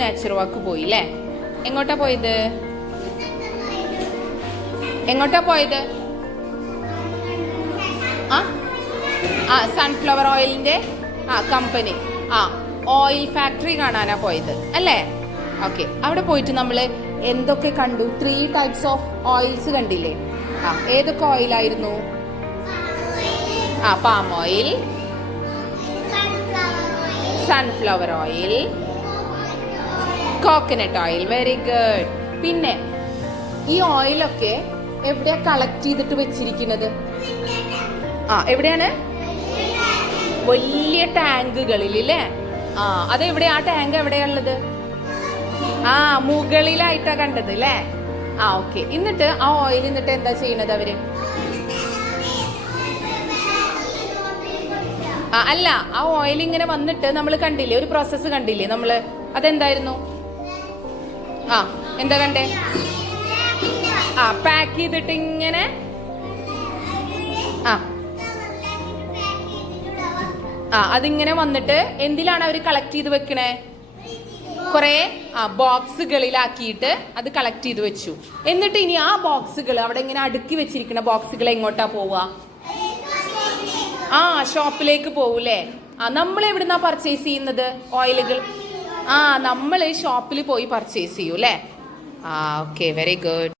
Nature വാക്ക് പോയി അല്ലേ? എങ്ങോട്ടാ പോയത്? എങ്ങോട്ടാ പോയത്? സൺഫ്ലവർ ഓയിലിന്റെ കമ്പനി ഓയിൽ ഫാക്ടറി കാണാനാ പോയത് അല്ലേ? ഓക്കെ, അവിടെ പോയിട്ട് നമ്മൾ എന്തൊക്കെ കണ്ടു? 3 ടൈപ്സ് ഓഫ് ഓയിൽസ് കണ്ടില്ലേ? ഏതൊക്കെ ഓയിലായിരുന്നു? Palm oil, sunflower oil, coconut oil. Very good. പിന്നെ ഈ ഓയിലൊക്കെ എവിടെയാ കളക്ട് ചെയ്തിട്ട് വെച്ചിരിക്കുന്നത്? എവിടെയാണ്? വലിയ ടാങ്കുകളിൽ അല്ലേ? അതെവിടെയാ? ആ ടാങ്ക് എവിടെയാണുള്ളത്? മുകളിലായിട്ടാ കണ്ടത് അല്ലേ? ഓക്കെ. എന്നിട്ട് ആ ഓയിൽ എന്നിട്ട് എന്താ ചെയ്യണത് അവര്? അല്ല, ആ ഓയിൽ ഇങ്ങനെ വന്നിട്ട് നമ്മൾ കണ്ടില്ലേ, ഒരു പ്രോസസ്സ് കണ്ടില്ലേ നമ്മള്? അതെന്തായിരുന്നു? എന്താ കണ്ടേ? പാക്ക് ചെയ്തിട്ട് ഇങ്ങനെ അതിങ്ങനെ വന്നിട്ട് എന്തിലാണ് അവർ കളക്ട് ചെയ്ത് വെക്കണേ? കുറെ ബോക്സുകളിലാക്കിയിട്ട് അത് കളക്ട് ചെയ്ത് വെച്ചു. എന്നിട്ട് ഇനി ആ ബോക്സുകൾ അവിടെ ഇങ്ങനെ അടുക്കി വെച്ചിരിക്കുന്ന ബോക്സുകൾ എങ്ങോട്ടാ പോവുക? ഷോപ്പിലേക്ക് പോവൂലേ? നമ്മൾ എവിടുന്നാ പർച്ചേസ് ചെയ്യുന്നത് ഓയിലുകൾ? നമ്മൾ ഷോപ്പിൽ പോയി പർച്ചേസ് ചെയ്യൂ അല്ലേ? Okay, very good.